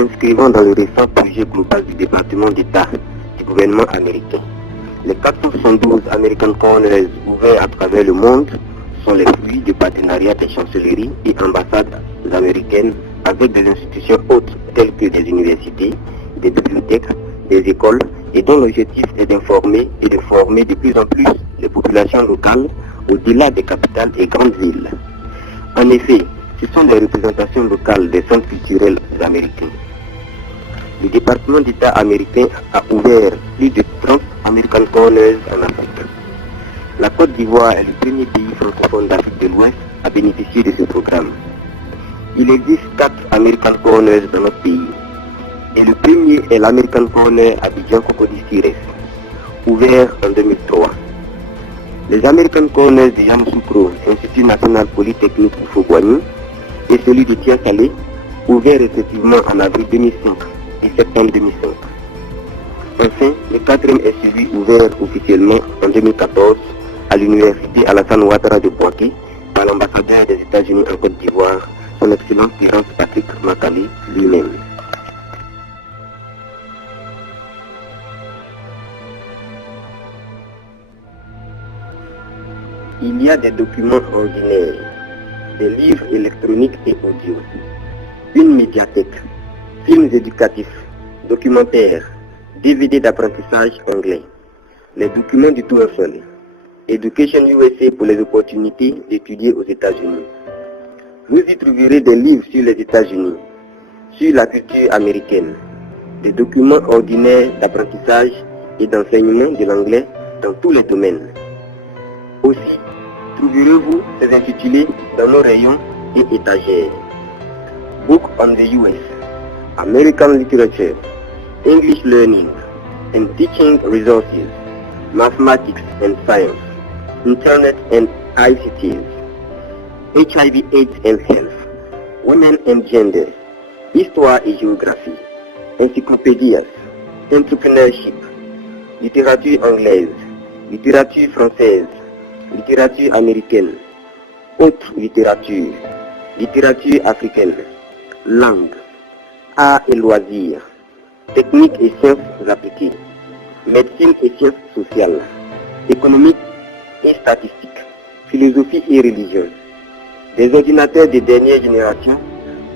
s'inscrivant dans le récent projet global du département d'État du gouvernement américain. Les 472 American Corners ouverts à travers le monde sont les fruits du partenariat des chancelleries et ambassades américaines avec des institutions hautes telles que des universités, des bibliothèques, des écoles, et dont l'objectif est d'informer et de former de plus en plus les populations locales au-delà des capitales et grandes villes. En effet, ce sont des représentations locales des centres culturels américains. Le département d'État américain a ouvert plus de 30 American Corners en Afrique. La Côte d'Ivoire est le premier pays francophone d'Afrique de l'Ouest à bénéficier de ce programme. Il existe 4 American Corners dans notre pays. Et le premier est l'American Corner Abidjan Cocody Sires, ouvert en 2003. Les American Corners de Yamoussoukro, Institut National Polytechnique Houphouët-Boigny, et celui de Tia-Salé, ouvert respectivement en avril 2005 et septembre 2005. Enfin, le 4e est celui ouvert officiellement en 2014 à l'université Alassane Ouattara de Bouaké par l'ambassadeur des États-Unis en Côte d'Ivoire, son Excellence Terence Patrick Makali lui-même. Il y a des documents ordinaires, des livres électroniques et audio, une médiathèque, films éducatifs, documentaires, DVD d'apprentissage anglais, les documents du TOEFL, Education USA pour les opportunités d'étudier aux États-Unis. Vous y trouverez des livres sur les États-Unis, sur la culture américaine, des documents ordinaires d'apprentissage et d'enseignement de l'anglais dans tous les domaines. Aussi, trouverez-vous ces intitulés dans nos rayons et étagères. Book on the US, American Literature, English Learning and Teaching Resources, Mathematics and Science, Internet and ICTs, HIV/AIDS and Health, Women and Gender, Histoire et Géographie, Encyclopédias, Entrepreneurship, Littérature anglaise, Littérature française, Littérature américaine, Autre littérature, Littérature africaine, Langue, Arts et loisirs, Techniques et sciences appliquées, Médecine et sciences sociales, Économique et statistiques, Philosophie et religion, des ordinateurs de dernière génération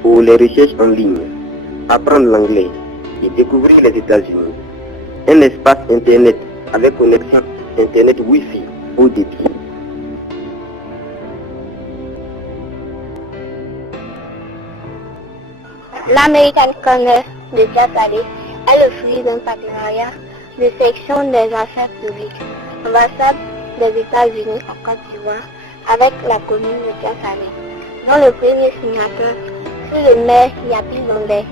pour les recherches en ligne, apprendre l'anglais et découvrir les États-Unis, un espace Internet avec connexion Internet Wi-Fi haut débit. L'American Corner de Tia-Salé est le fruit d'un partenariat de section des affaires publiques, ambassade des États-Unis en Côte d'Ivoire, avec la commune de Tia-Salé, dont le premier signateur fut le maire Yapi Lambert,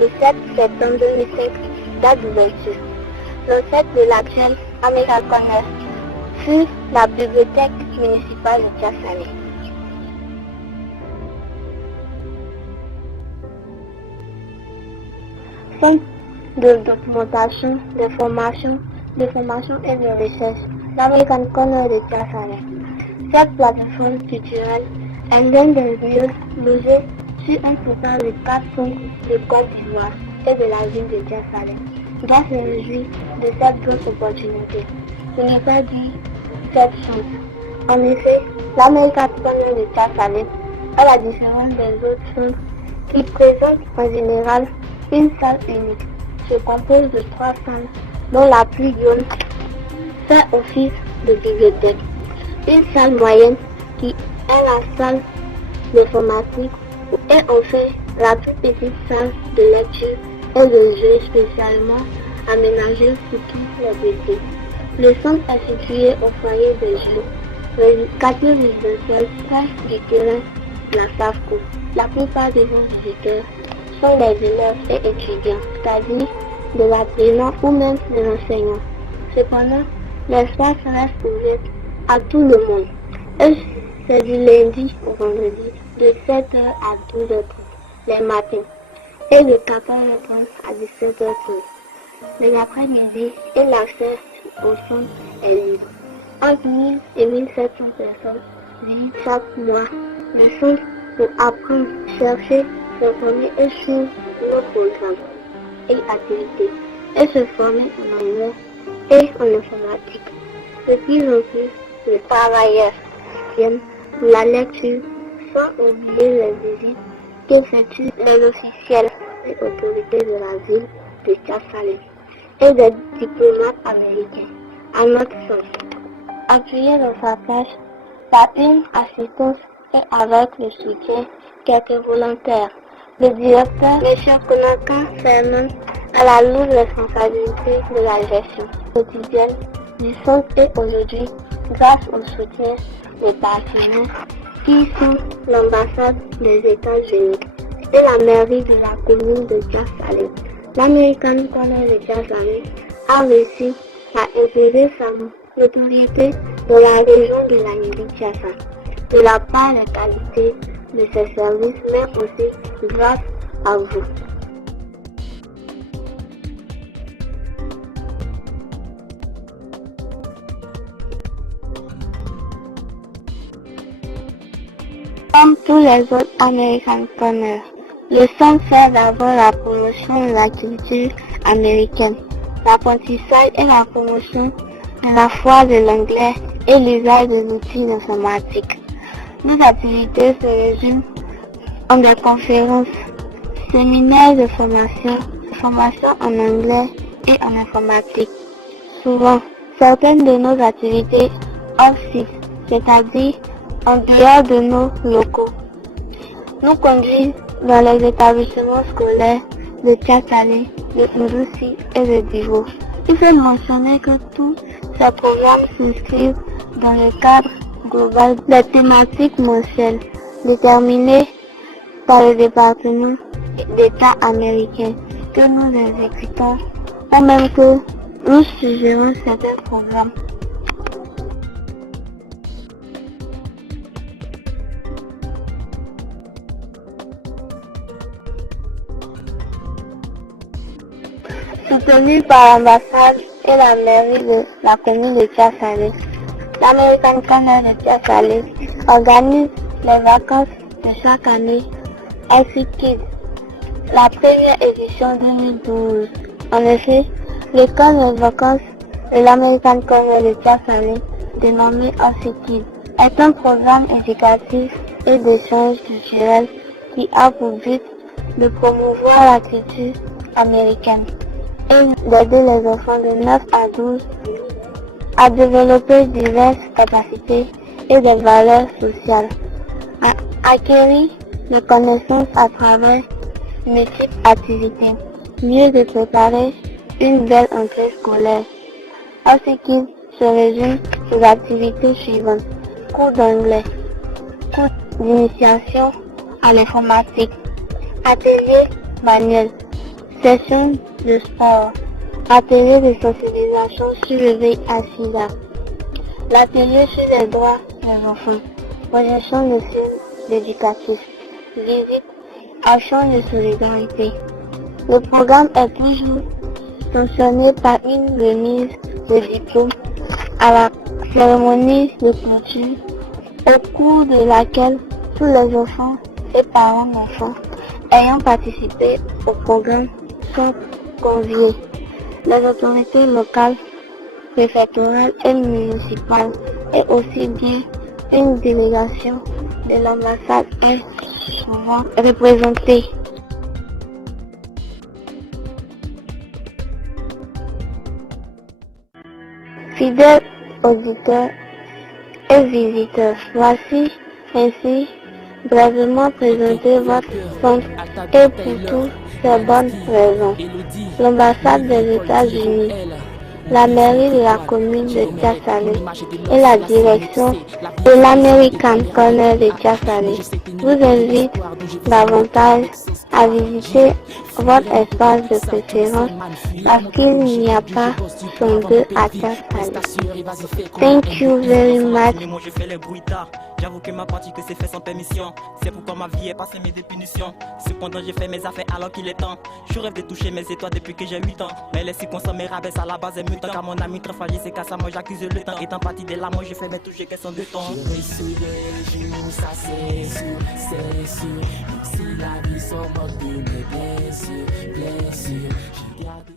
le 7 septembre 2005, date d'ouverture. Le fait de l'actuel American Corner fut la bibliothèque municipale de Tia-Salé. Centre de documentation, de formation et de recherche, l'American Corner de Tia-Salé. Cette plateforme culturelle est l'un des lieux logés sur un total de 4 centres de Côte d'Ivoire et de la ville de Tia-Salé, doit se réjouir de cette grande opportunité. Je n'ai pas dit cette chance. En effet, l'American Corner de Tia-Salé, à la différence des autres centres qui présentent en général une salle unique, se compose de 3 salles, dont la plus grande fait office de bibliothèque. Une salle moyenne qui est la salle d'informatique et enfin la plus petite salle de lecture et de jeu spécialement aménagée pour tous les PC. Le centre est situé au foyer de jeux, le quartier résidentiel près du terrain de la SAFCO. La plupart des visiteurs sont des élèves et étudiants, c'est-à-dire de l'apprenant ou même de l'enseignant. Cependant, l'espace reste ouvert à tout le monde. Et c'est du lundi au vendredi, de 7h à 12h30 les matins et de 14h30 à 17h30 les après-midi, et l'accès au centre est libre. Entre 1000 et 1700 personnes vivent chaque mois le centre pour apprendre, chercher s'informer et suivre nos programmes et activités et se former en anglais et en informatique. De plus en plus, les travailleurs viennent pour la lecture sans oublier les visites qu'effectuent les officiels et autorités de la ville de Tchassalé et des diplomates américains. À notre sens, appuyés dans sa tâche par une assistance et avec le soutien quelques volontaires. Le directeur, M. Konaka Fernand, a la lourde responsabilité de la gestion quotidienne du centre et aujourd'hui, grâce au soutien des partenaires qui sont l'ambassade des États-Unis et la mairie de la commune de Tchassalé, l'American Corner de Tchassalé a réussi à intégrer sa notoriété dans la région de la Nili-Tchassa, de la part des qualités de ses services, mais aussi grâce à vous. Comme tous les autres American Corners, le centre fait d'abord la promotion de la culture américaine, l'apprentissage et la promotion à la fois de l'anglais et l'usage des outils d'informatique. Nos activités se résument en des conférences, séminaires de formation en anglais et en informatique. Souvent, certaines de nos activités off-site, c'est-à-dire en dehors de nos locaux, nous conduisent dans les établissements scolaires de Tchassalé, de Ndoussi et de Divo. Il faut mentionner que tous ces programmes s'inscrivent dans le cadre global des thématiques mensuelles déterminées par le département d'État américain que nous exécutons ou même que nous suggérons certains programmes. Soutenu par l'ambassade et la mairie de la commune de Tchassalé, l'American Corner de Tchassalé organise les vacances de chaque année Healthy Kids, la première édition 2012. En effet, le camp de vacances de l'American Corner de Tchassalé, dénommé Healthy Kids, est un programme éducatif et d'échange culturel qui a pour but de promouvoir la culture américaine et d'aider les enfants de 9 à 12 à développer diverses capacités et des valeurs sociales, à acquérir des connaissances à travers multiples activités, mieux de préparer une belle entrée scolaire. Healthy Kids se résume aux activités suivantes: cours d'anglais, cours d'initiation à l'informatique, atelier manuel, session de sport, atelier de sensibilisation sur le VIH/SIDA, l'atelier sur les droits des enfants, projection de films éducatifs, visite, action de solidarité. Le programme est toujours sanctionné par une remise de diplôme à la cérémonie de clôture, au cours de laquelle tous les enfants et parents d'enfants ayant participé au programme sont conviés. Les autorités locales, préfectorales et municipales et aussi bien une délégation de l'ambassade est souvent représentée. Fidèles auditeurs et visiteurs, voici ainsi brièvement présenter votre centre et pour toutes ces bonnes raisons. L'ambassade des États-Unis, la mairie de la commune de Tchassalé et la direction de l'American Corner de Tchassalé vous invitent davantage à visiter votre espace de préférence parce qu'il n'y a pas son deux à terre salée. Thank you very much. J'avoue que ma pratique s'est fait sans permission. C'est pourquoi ma vie est passée mes punitions. Cependant j'ai fait mes affaires alors qu'il est temps. Je rêve de toucher mes étoiles depuis que j'ai 8 ans. Mais les circonstances me rabaissent à la base est mutant. Car mon ami très fragile c'est qu'à ça moi j'accuse le temps. Étant parti de là moi j'ai fait mes touches question de temps. Je vais sous le régime, ça c'est sûr, c'est sûr. Si la vie s'en moque de mes blessures, je garde